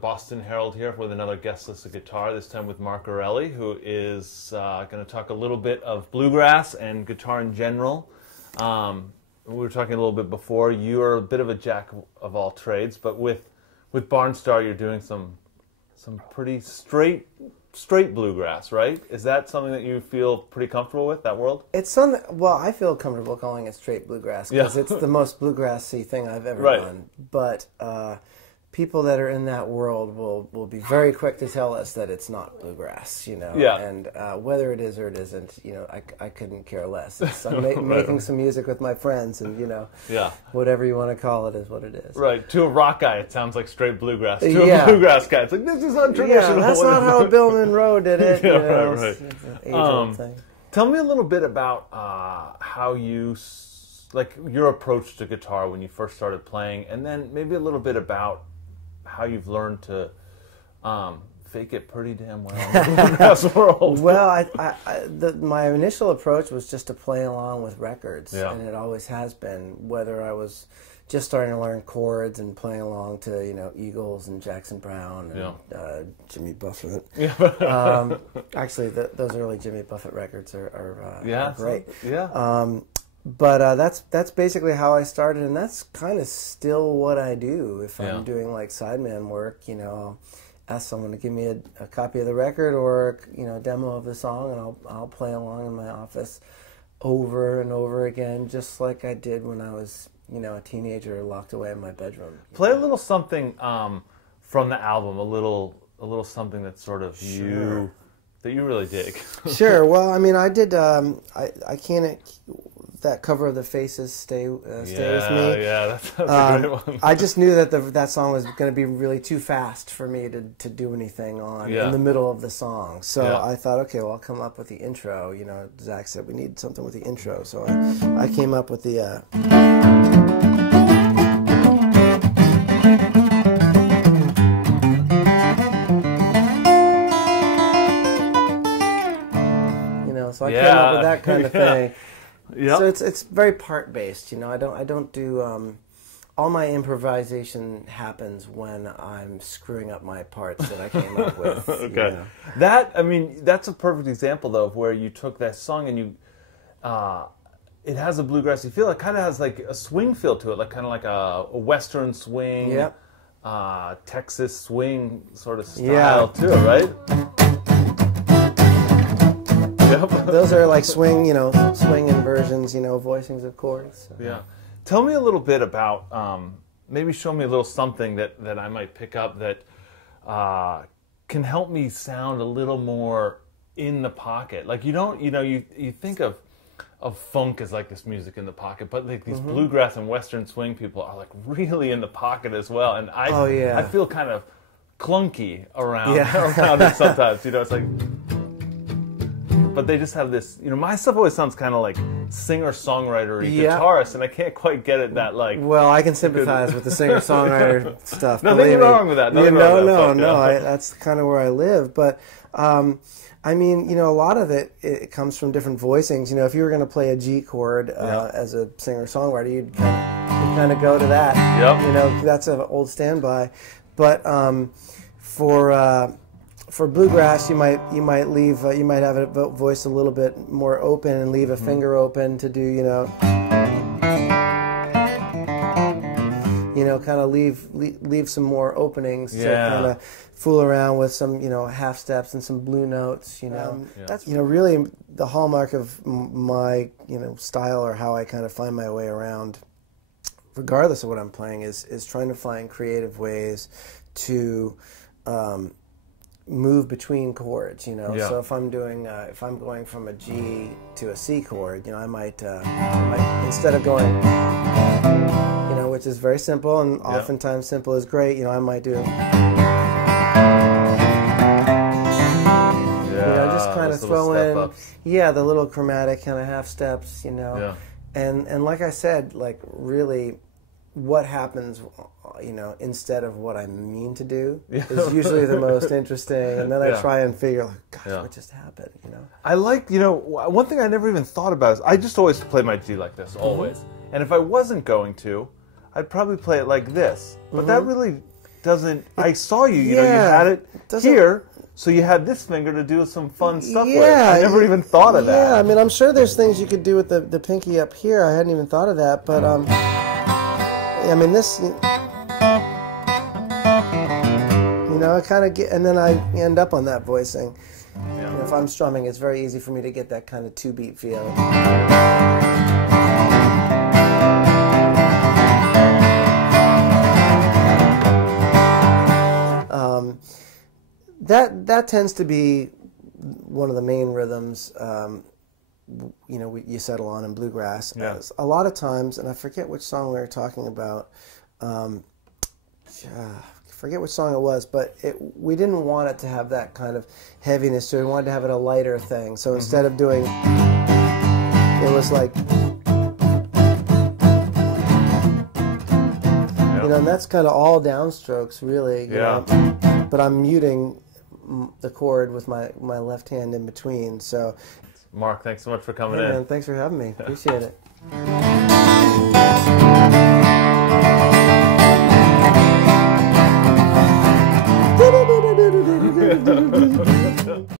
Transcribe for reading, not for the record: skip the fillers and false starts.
Boston Herald here with another guest-listed guitar, this time with Mark Erelli, who is going to talk a little bit of bluegrass and guitar in general. We were talking a little bit before. You're a bit of a jack of all trades, but with Barnstar, you're doing some pretty straight bluegrass, right? Is that something that you feel pretty comfortable with, that world? It's something, well, I feel comfortable calling it straight bluegrass because it's the most bluegrassy thing I've ever done. But people that are in that world will be very quick to tell us that it's not bluegrass, you know. Yeah. And whether it is or it isn't, you know, I couldn't care less. I'm making some music with my friends, and you know, whatever you want to call it is what it is. Right. To a rock guy, it sounds like straight bluegrass. To a bluegrass guy, it's like, this is untraditional. Yeah, that's not how Bill Monroe did it. You know, right. It's an age-old thing. Tell me a little bit about how you, like, your approach to guitar when you first started playing, and then maybe a little bit about how you've learned to fake it pretty damn well in the bluegrass world. Well, my initial approach was just to play along with records, and it always has been. Whether I was just starting to learn chords and playing along to, you know, Eagles and Jackson Browne and Jimmy Buffett. Actually, those early Jimmy Buffett records are great. But that's basically how I started, and that's kind of still what I do. If I'm doing like sideman work, you know, I'll ask someone to give me a copy of the record or, you know, a demo of the song, and I'll play along in my office over and over again, just like I did when I was, you know, a teenager locked away in my bedroom. Play a little something from the album, a little something that's sort of you that you really dig. Sure. Well, I mean, I did. I can't. That cover of the Faces, Stay With Me. Yeah, that's a great one. I just knew that that song was going to be really too fast for me to do anything on in the middle of the song. So I thought, okay, well, I'll come up with the intro. You know, Zach said we need something with the intro, so I came up with the. You know, so I came up with that kind of thing. So it's very part based, you know. I don't do all my improvisation happens when I'm screwing up my parts that I came up with. Okay, you know? I mean, that's a perfect example though of where you took that song and you, it has a bluegrassy feel. It kind of has like a swing feel to it, like kind of like a Western swing, Texas swing sort of style too, right? Those are like swing inversions, you know, voicings of chords. So. Yeah. Tell me a little bit about, maybe show me a little something that I might pick up that can help me sound a little more in the pocket. Like you think of funk as like this music in the pocket, but like these bluegrass and Western swing people are like really in the pocket as well. And I feel kind of clunky around it sometimes. You know, it's like. But they just have this, you know, my stuff always sounds kind of like singer-songwriter-y guitarist, and I can't quite get it that, like... Well, I can sympathize with the singer-songwriter stuff. Nothing wrong with that. That's kind of where I live. But, I mean, you know, a lot of it comes from different voicings. You know, if you were going to play a G chord as a singer-songwriter, you'd kind of go to that. You know, that's an old standby. But for bluegrass, you might have it voiced a little bit more open and leave a finger open to do, you know, kind of leave some more openings to kind of fool around with some, you know, half steps and some blue notes, you know. That's, you know, really the hallmark of my, you know, style, or how I kind of find my way around, regardless of what I'm playing, is trying to find creative ways to move between chords, you know. So if I'm going from a G to a C chord, you know, I might instead of going, you know, which is very simple, and oftentimes simple is great, you know, I might do, you know, just kind of throw in, the little chromatic kind of half steps, you know, and like I said, like really, what happens, you know, instead of what I mean to do is usually the most interesting, and then I try and figure, like, gosh, what just happened, you know? I like, you know, one thing I never even thought about is I just always play my G like this, always. And if I wasn't going to, I'd probably play it like this. But that really doesn't. I saw you. You know, you had it here. So you had this finger to do some fun stuff with. I never even thought of that. Yeah, I mean, I'm sure there's things you could do with the pinky up here. I hadn't even thought of that, but I mean, this, you know, I kind of get, and then I end up on that voicing. You know, if I'm strumming, it's very easy for me to get that kind of 2-beat feel. That tends to be one of the main rhythms, you know, you settle on in bluegrass. A lot of times, and I forget which song we were talking about, forget which song it was, but we didn't want it to have that kind of heaviness to it. We wanted to have it a lighter thing. So instead of doing, it was like, you know, and that's kind of all downstrokes, really. You know? But I'm muting the chord with my left hand in between. So, Mark, thanks so much for coming in. Man, thanks for having me. Appreciate it.